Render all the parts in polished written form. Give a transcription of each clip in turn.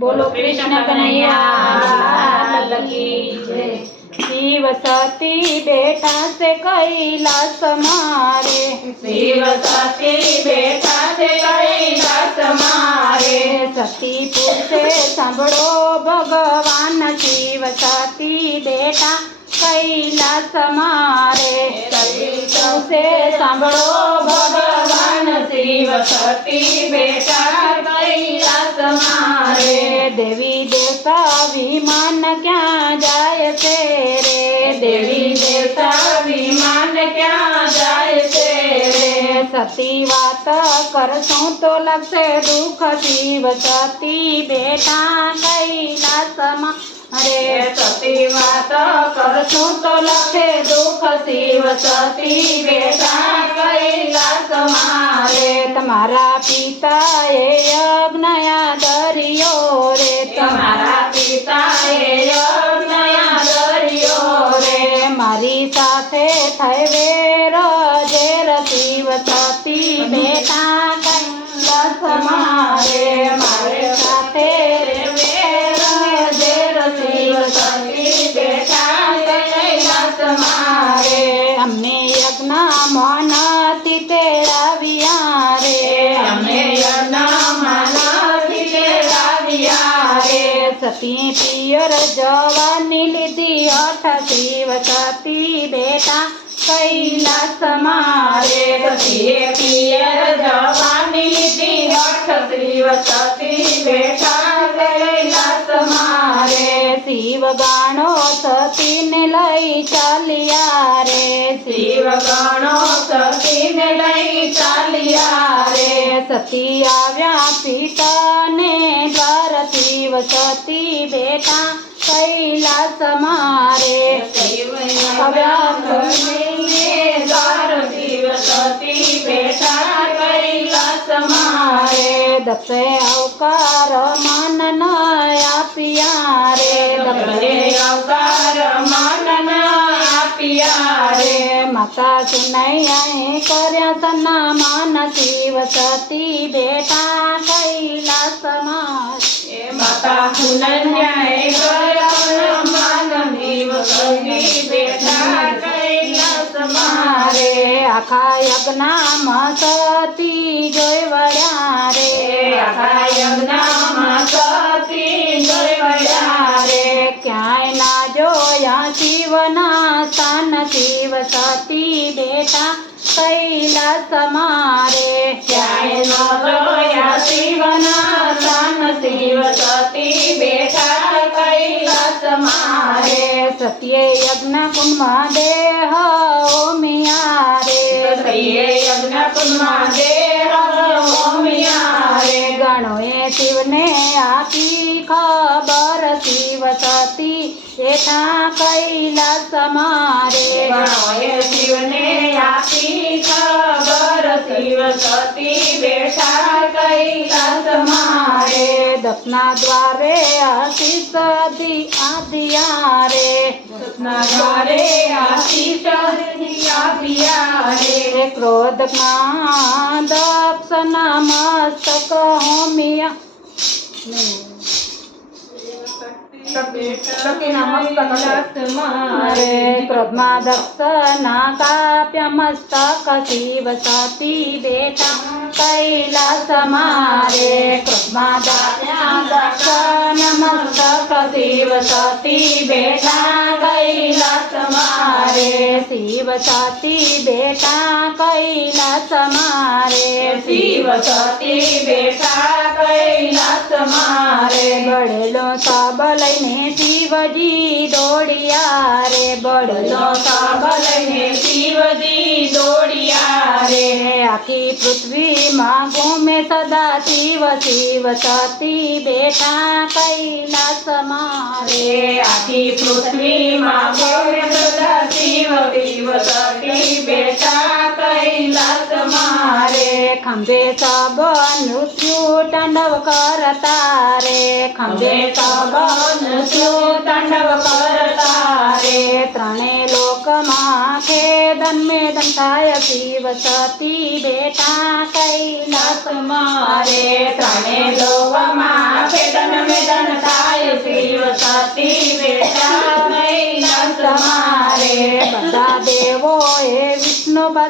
बोलो कृष्ण कन्हैया लाल की जय। शिव सती बेटा से कैलाश मारे, शिव सती बेटा से कैलाश मारे। सतीपुर से सांभळो भगवान शिव सती बेटा कैलाश मारे। सतीपुर से सांभळो भगवान शिव सती बेटा कैलाश मारे। देवी देवता विमान क्या जाय से रे, देवी देवता विमान क्या जाय से रे। सती वात करसों तो लगसे दुख शिव सती बेटा कैलाश मारे। सती वात करसों तो लखे दुख शिव सती बेटा कैलाश मारे। तुम्हारा पिता ये यज्ञ दरियो रे, तुम्हारा पिता ये यज्ञ दरियो रे। मारी साथे थई वेर जेर शिव सती बेटा कैलाश मारे। मारे साथे वेर जेर शिव सती बेटा कैलाश मारे। हमने यज्ञ मनाती तेरा विहारे, हमने यज्ञ मनाती तेरा विहारे। सती पियर जवानी लीधी अठ शिव सती बेटा कैलाश मारे। सतीए पियर जवानी लीधी अठ शिव सती बेटा कैलाश मारे। शिव गाणो सती ने लई चालिया रे, शिव गणो सती ने लई चालिया रे। सती आव्या पिता ने द्वार शिव सती बेटा कैलाश मारे। शिव आव्या द्वार शिव सती बेटा कैलाश मारे। दक्ष अवकार मन नया पिया रे, दक्षे अवतार मन आपिया रे। माता सुनैया कर्या सन्ना मान शिव सती बेटा कैलाश मारे। माता सुनन्या मान शिव सती बेटा कैलाश मारे। आखा यज्ञ सती जोई वड्या रे, आखा यज्ञ सती जोई वड्या रे। क्याय ना जोया शिवना स्थान शिव सती बेटा कैलाश मारे। क्याय न जोया शिवना स्थान शिव सती बेटा कैलाश मारे। सत्ये यज्ञ कुंभ देह ओमिया रे, सत्ये यज्ञ कुंभ देह ओमिया रे। गणोए शिव ने आपी खबर शिव सती बेटा कैलाश मारे। गणोए शिव ने आपी खबर शिव सती बेटा कैलाश मारे। दक्षिणा द्वारे आशीष आदिया रे, दक्षिणा द्वारे आशीष दिया रे। क्रोध दक्ष नमस्तक होमिया मारे। क्रोधमा दक्ष नाकाप्य मस्तक शिव सती बेटा कैलाश मारे। क्रोधमा दक्ष नमस्तक शिव सती बेटा कैलाश मारे। शिव सती बेटा कैलाश मारे। शिव सती बेटा कैलाश मारे। बड़ेलो सब लईने शिवजी दौड़िया रे, बड़ेलो सब लईने शिवजी दौड़िया रे। आखी पृथ्वी माँ घूमे सदा शिव शिव सती बेटा कैलाश मारे। आखी पृथ्वी माँ घूमे सदा शिव शिव सती बेटा कैलाश मारे। खंबे सब नृत्यु तांडव करता रे, खंबे सब नृत्यु तांडव करता रे। त्रणे लोक माँ खेदन में दंताय शिव सती बेटा कैलाश मारे। त्रणे लोक माँ खेदन में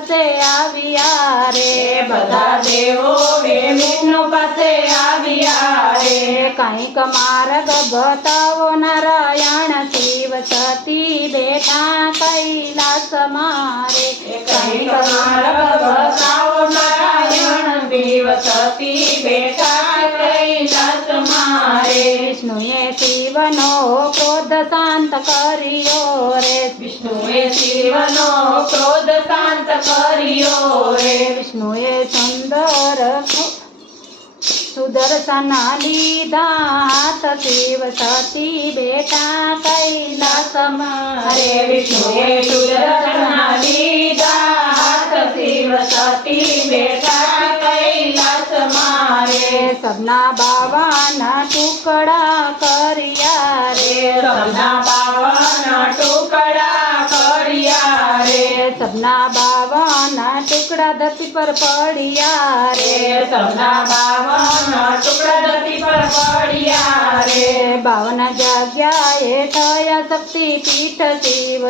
પાસે આવ્યા રે બધા દેવો વિષ્ણુ પાસે આવ્યા રે કંઈક માર્ગ બતાવો નારાયણ શિવ સતી બેઠા કૈલાસ મારે કંઈક માર્ગ બતાવો નારાયણ શિવ સતી બેઠા કૈલાસ મારે વિષ્ણુએ શિવનો ક્રોધ શાંત કર્યો રે વિષ્ણુએ શિવનો ક્રોધ શાંત કર્યો રે વિષ્ણુએ સુંદર સુદર્શન લીધા હાથ શિવ સતી બેઠા કૈલાસ મારે વિષ્ણુએ સુદર્શન લીધા હાથ શિવ સતી બેઠા કૈલાસ મારે સબના બાવાના ટુકડા કર્યા રે સબના બાવન ટુકડા કર્યા રે સબના બાવાના ટુકડા ધરતી પર પડ્યા રે સબના બાવન ટુકડા ધરતી પર પડ્યા રે 52 જગ્યાએ થયા શક્તિ પીઠ શિવ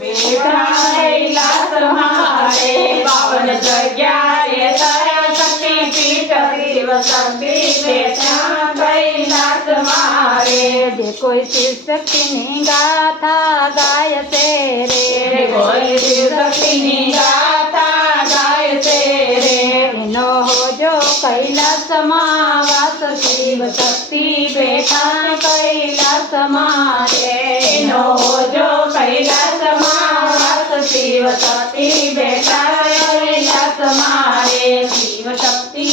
બેઠા કૈલાસ મારે 52 જગ્યાએ થયા શક્તિ પીઠ શિવ શક્તિ બેઠા કૈલાસ મારે જે કોઈ શિવ શક્તિની ગાથા ગાય છે રે કોઈ શિવ શક્તિની ગાથા ગાય છે રે એનો હોજો કૈલાસમાં વાસ શિવ શક્તિ બેઠા કૈલાસ મારે એનો હોજો કૈલાસમાં વાસ શિવ શક્તિ બેઠા કૈલાસ મારે શિવ શક્તિ